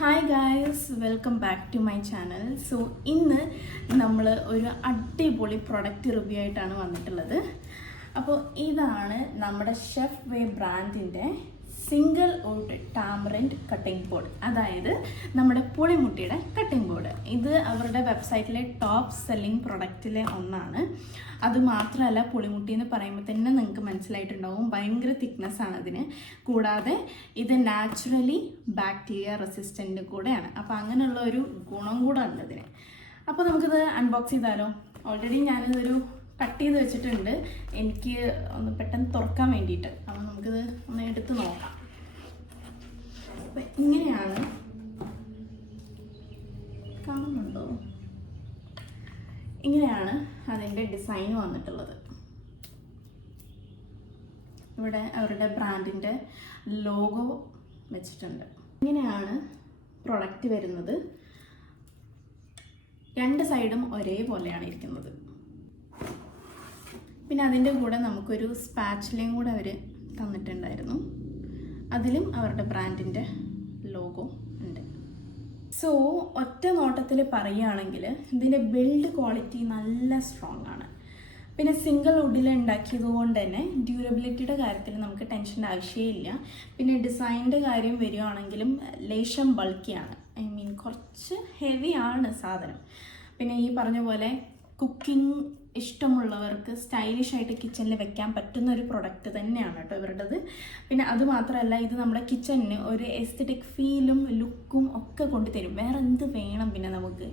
Hi guys, welcome back to my channel. So ഇന്ന് നമ്മൾ ഒരു അടിപൊളി പ്രൊഡക്റ്റ് റിവ്യൂ ആയിട്ടാണ് വന്നിട്ടുള്ളത്. അപ്പോൾ ഇതാണ് നമ്മുടെ ഷെഫ് വേ ബ്രാൻഡിൻ്റെ single wood tamarind cutting board, അതായത് നമ്മുടെ പുളിമുട്ടിയുടെ കട്ടിംഗ് ബോർഡ്. ഇത് അവരുടെ വെബ്സൈറ്റിലെ ടോപ്പ് സെല്ലിംഗ് പ്രൊഡക്റ്റിലെ ഒന്നാണ്. അതുമാത്രമല്ല, പുളിമുട്ടി എന്ന് പറയുമ്പോൾ തന്നെ നിങ്ങൾക്ക് മനസ്സിലായിട്ടുണ്ടാവും, ഭയങ്കര തിക്നെസ് ആണ് അതിന്. കൂടാതെ ഇത് നാച്ചുറലി ബാക്ടീരിയ റെസിസ്റ്റൻ്റ് കൂടെയാണ്. അപ്പോൾ അങ്ങനെയുള്ള ഒരു ഗുണം കൂടെ ഉണ്ട് ഇതിന്. അപ്പോൾ നമുക്കിത് അൺബോക്സ് ചെയ്താലോ? ഓൾറെഡി ഞാനിതൊരു കട്ട് ചെയ്ത് വെച്ചിട്ടുണ്ട്, എനിക്ക് ഒന്ന് പെട്ടെന്ന് തുറക്കാൻ വേണ്ടിയിട്ട്. അപ്പോൾ നമുക്കിത് ഒന്ന് എടുത്ത് നോക്കാം. അപ്പം ഇങ്ങനെയാണ്, കാണുന്നുണ്ടോ? ഇങ്ങനെയാണ് അതിൻ്റെ ഡിസൈൻ വന്നിട്ടുള്ളത്. ഇവിടെ അവരുടെ ബ്രാൻഡിൻ്റെ ലോഗോ വെച്ചിട്ടുണ്ട്. ഇങ്ങനെയാണ് പ്രൊഡക്റ്റ് വരുന്നത്. രണ്ട് സൈഡും ഒരേപോലെയാണ് ഇരിക്കുന്നത്. പിന്നെ അതിൻ്റെ കൂടെ നമുക്കൊരു സ്പാച്ചിലയും കൂടെ അവർ തന്നിട്ടുണ്ടായിരുന്നു. അതിലും അവരുടെ ബ്രാൻഡിൻ്റെ ലോഗോ ഉണ്ട്. സോ ഒറ്റ നോട്ടത്തിൽ പറയുകയാണെങ്കിൽ ഇതിൻ്റെ ബിൽഡ് ക്വാളിറ്റി നല്ല സ്ട്രോങ് ആണ്. പിന്നെ സിംഗിൾ വുഡിൽ ഉണ്ടാക്കിയത് കൊണ്ട് തന്നെ ഡ്യൂറബിലിറ്റിയുടെ കാര്യത്തിൽ നമുക്ക് ടെൻഷൻ ആവശ്യമില്ല. പിന്നെ ഡിസൈനിൻ്റെ കാര്യം വരികയാണെങ്കിലും ലേശം ബൾക്കിയാണ്, കുറച്ച് ഹെവിയാണ് സാധനം. പിന്നെ ഈ പറഞ്ഞ പോലെ കുക്കിംഗ് ഇഷ്ടമുള്ളവർക്ക് സ്റ്റൈലിഷ് ആയിട്ട് കിച്ചണിൽ വെക്കാൻ പറ്റുന്ന ഒരു പ്രൊഡക്റ്റ് തന്നെയാണ് കേട്ടോ ഇവരുടേത്. പിന്നെ അതുമാത്രമല്ല, ഇത് നമ്മുടെ കിച്ചണിന് ഒരു എസ്തറ്റിക് ഫീലും ലുക്കും ഒക്കെ കൊണ്ടുതരും. വേറെ എന്ത് വേണം പിന്നെ നമുക്ക്?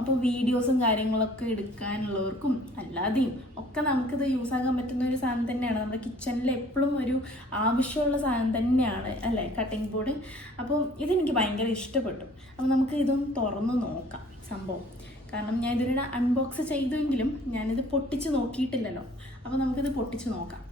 അപ്പോൾ വീഡിയോസും കാര്യങ്ങളൊക്കെ എടുക്കാനുള്ളവർക്കും അല്ലാതെയും ഒക്കെ നമുക്കിത് യൂസ് ആക്കാൻ പറ്റുന്ന ഒരു സാധനം തന്നെയാണ്. നമ്മുടെ കിച്ചണിൽ എപ്പോഴും ഒരു ആവശ്യമുള്ള സാധനം തന്നെയാണ് അല്ലേ കട്ടിംഗ് ബോർഡ്. അപ്പോൾ ഇതെനിക്ക് ഭയങ്കര ഇഷ്ടപ്പെട്ടു. അപ്പോൾ നമുക്ക് ഇതൊന്ന് തുറന്ന് നോക്കാം സംഭവം. കാരണം ഞാൻ ഇതിലൂടെ അൺബോക്സ് ചെയ്തുവെങ്കിലും ഞാനിത് പൊട്ടിച്ച് നോക്കിയിട്ടില്ലല്ലോ. അപ്പോൾ നമുക്കിത് പൊട്ടിച്ച് നോക്കാം.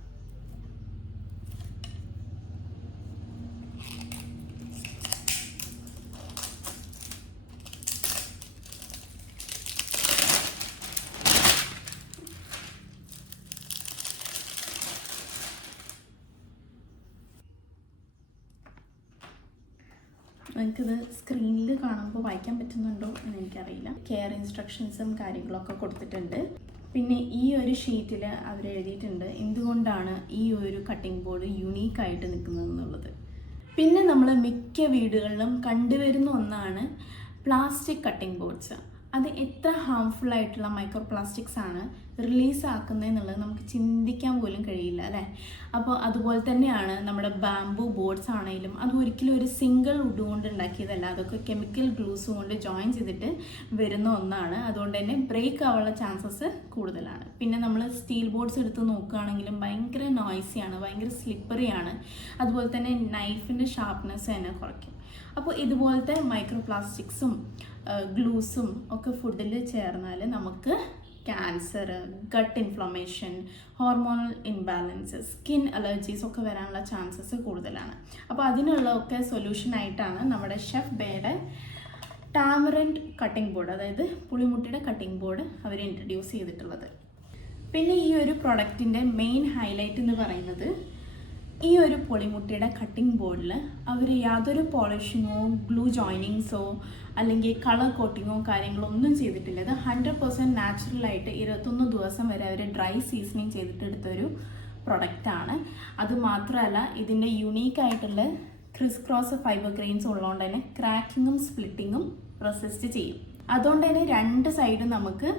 നിങ്ങൾക്കിത് സ്ക്രീനിൽ കാണുമ്പോൾ വായിക്കാൻ പറ്റുന്നുണ്ടോ എന്ന് എനിക്കറിയില്ല. കെയർ ഇൻസ്ട്രക്ഷൻസും കാര്യങ്ങളൊക്കെ കൊടുത്തിട്ടുണ്ട്. പിന്നെ ഈ ഒരു ഷീറ്റിൽ അവർ എഴുതിയിട്ടുണ്ട് എന്തുകൊണ്ടാണ് ഈ ഒരു കട്ടിംഗ് ബോർഡ് യുണീക്കായിട്ട് നിൽക്കുന്നത് എന്നുള്ളത്. പിന്നെ നമ്മൾ മിക്ക വീടുകളിലും കണ്ടുവരുന്ന ഒന്നാണ് പ്ലാസ്റ്റിക് കട്ടിംഗ് ബോർഡ്സ്. അത് എത്ര ഹാംഫുൾ ആയിട്ടുള്ള മൈക്രോ പ്ലാസ്റ്റിക്സ് ആണ് റിലീസ് ആക്കുന്നതെന്നുള്ളത് നമുക്ക് ചിന്തിക്കാൻ പോലും കഴിയില്ല അല്ലേ. അപ്പോൾ അതുപോലെ തന്നെയാണ് നമ്മുടെ ബാംബു ബോർഡ്സ് ആണെങ്കിലും അത് ഒരിക്കലും ഒരു സിംഗിൾ വുഡ് കൊണ്ട് ഉണ്ടാക്കിയതല്ല. അതൊക്കെ കെമിക്കൽ ഗ്ലൂസ് കൊണ്ട് ജോയിൻ ചെയ്തിട്ട് വരുന്ന ഒന്നാണ്. അതുകൊണ്ട് തന്നെ ബ്രേക്ക് ആവാനുള്ള ചാൻസസ് കൂടുതലാണ്. പിന്നെ നമ്മൾ സ്റ്റീൽ ബോർഡ്സ് എടുത്ത് നോക്കുകയാണെങ്കിലും ഭയങ്കര നോയ്സിയാണ്, ഭയങ്കര സ്ലിപ്പറിയാണ്. അതുപോലെ തന്നെ നൈഫിൻ്റെ ഷാർപ്നെസ് തന്നെ കുറയ്ക്കും. അപ്പോൾ ഇതുപോലത്തെ മൈക്രോ പ്ലാസ്റ്റിക്സും ഗ്ലൂസും ഒക്കെ ഫുഡിൽ ചേർന്നാൽ നമുക്ക് cancer, gut inflammation, hormonal imbalance, skin allergies ഒക്കെ വരാനുള്ള ചാൻസസ് കൂടുതലാണ്. അപ്പോൾ അതിനുള്ളതൊക്കെ സൊല്യൂഷനായിട്ടാണ് നമ്മുടെ ഷെഫ് ബേയുടെ ടാമറിൻഡ് കട്ടിംഗ് ബോർഡ്, അതായത് പുളിമുട്ടിയുടെ കട്ടിംഗ് ബോർഡ് അവർ ഇൻട്രൊഡ്യൂസ് ചെയ്തിട്ടുള്ളത്. പിന്നെ ഈ ഒരു പ്രൊഡക്റ്റിൻ്റെ മെയിൻ ഹൈലൈറ്റ് എന്ന് പറയുന്നത്, ഈ ഒരു പുളിമുട്ടിയുടെ കട്ടിംഗ് ബോർഡിൽ അവർ യാതൊരു പോളിഷിങ്ങോ ഗ്ലൂ ജോയിനിങ്സോ അല്ലെങ്കിൽ കളർ കോട്ടിങ്ങോ കാര്യങ്ങളോ ഒന്നും ചെയ്തിട്ടില്ല. ഇത് 100% നാച്ചുറലായിട്ട് 21 ദിവസം വരെ അവർ ഡ്രൈ സീസണിങ് ചെയ്തിട്ട് എടുത്തൊരു പ്രൊഡക്റ്റാണ്. അതുമാത്രമല്ല, ഇതിൻ്റെ യുണീക്കായിട്ടുള്ള ക്രിസ് ക്രോസ് ഫൈബർ ഗ്രെയിൻസ് ഉള്ളതുകൊണ്ട് തന്നെ ക്രാക്കിങ്ങും സ്പ്ലിറ്റിങ്ങും റെസിസ്റ്റ് ചെയ്യും. അതുകൊണ്ട് തന്നെ രണ്ട് സൈഡും നമുക്ക്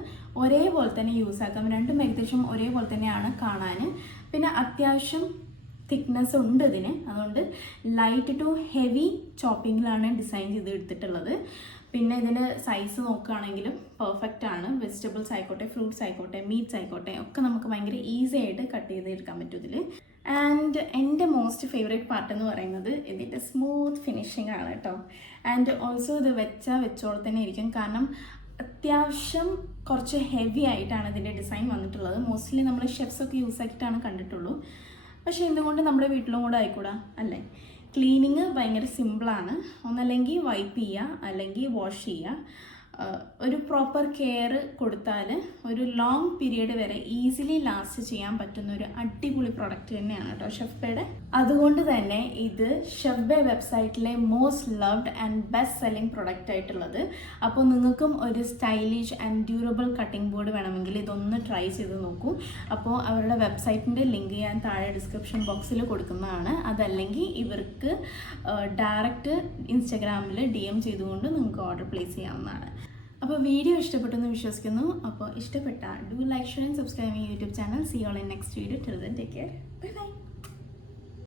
ഒരേപോലെ തന്നെ യൂസ് ആക്കാം. രണ്ടും ഏകദേശം ഒരേപോലെ തന്നെയാണ് കാണാൻ. പിന്നെ അത്യാവശ്യം തിക്നെസ് ഉണ്ട് ഇതിന്. അതുകൊണ്ട് ലൈറ്റ് ടു ഹെവി ചോപ്പിങ്ങിലാണ് ഡിസൈൻ ചെയ്ത് എടുത്തിട്ടുള്ളത്. പിന്നെ ഇതിൻ്റെ സൈസ് നോക്കുകയാണെങ്കിലും പെർഫെക്റ്റ് ആണ്. വെജിറ്റബിൾസ് ആയിക്കോട്ടെ, ഫ്രൂട്ട്സ് ആയിക്കോട്ടെ, മീറ്റ്സ് ആയിക്കോട്ടെ ഒക്കെ നമുക്ക് ഭയങ്കര ഈസി ആയിട്ട് കട്ട് ചെയ്ത് എടുക്കാൻ പറ്റും ഇതിൽ. ആൻഡ് എൻ്റെ മോസ്റ്റ് ഫേവറേറ്റ് പാർട്ട് എന്ന് പറയുന്നത് ഇതിൻ്റെ സ്മൂത്ത് ഫിനിഷിംഗ് ആണ് കേട്ടോ. ആൻഡ് ഓൾസോ ഇത് വെച്ചോടെ തന്നെ ഇരിക്കും. കാരണം അത്യാവശ്യം കുറച്ച് ഹെവി ആയിട്ടാണ് ഇതിൻ്റെ ഡിസൈൻ വന്നിട്ടുള്ളത്. മോസ്റ്റ്ലി നമ്മൾ ഷെഫ്സൊക്കെ യൂസ് ആക്കിയിട്ടാണ് കണ്ടിട്ടുള്ളൂ. പക്ഷേ എന്തുകൊണ്ട് നമ്മുടെ വീട്ടിലും കൂടെ ആയിക്കൂടാ അല്ലേ? ക്ലീനിങ് ഭയങ്കര സിമ്പിളാണ്. ഒന്നല്ലെങ്കിൽ വൈപ്പ് ചെയ്യുക അല്ലെങ്കിൽ വാഷ് ചെയ്യുക. ഒരു പ്രോപ്പർ കെയർ കൊടുത്താൽ ഒരു ലോങ് പീരീഡ് വരെ ഈസിലി ലാസ്റ്റ് ചെയ്യാൻ പറ്റുന്ന ഒരു അടിപൊളി പ്രൊഡക്റ്റ് തന്നെയാണ് കേട്ടോ ഷെഫ്ബേയുടെ. അതുകൊണ്ട് തന്നെ ഇത് ഷെഫ്ബേ വെബ്സൈറ്റിലെ most loved and best selling product ആയിട്ടുള്ളത്. അപ്പോൾ നിങ്ങൾക്കും ഒരു stylish and durable cutting board വേണമെങ്കിൽ ഇതൊന്ന് ട്രൈ ചെയ്ത് നോക്കൂ. അപ്പോൾ അവരുടെ വെബ്സൈറ്റിൻ്റെ ലിങ്ക് ഞാൻ താഴെ ഡിസ്ക്രിപ്ഷൻ ബോക്സിൽ കൊടുക്കുന്നതാണ്. അതല്ലെങ്കിൽ ഇവർക്ക് ഡയറക്റ്റ് ഇൻസ്റ്റഗ്രാമിൽ DM ചെയ്തുകൊണ്ട് നിങ്ങൾക്ക് ഓർഡർ പ്ലേസ് ചെയ്യാവുന്നതാണ്. അപ്പോൾ വീഡിയോ ഇഷ്ടപ്പെട്ടെന്ന് വിശ്വസിക്കുന്നു. അപ്പോൾ ഇഷ്ടപ്പെട്ട do like, share and subscribe my YouTube channel. See you all in next video. Till then take care. Bye by.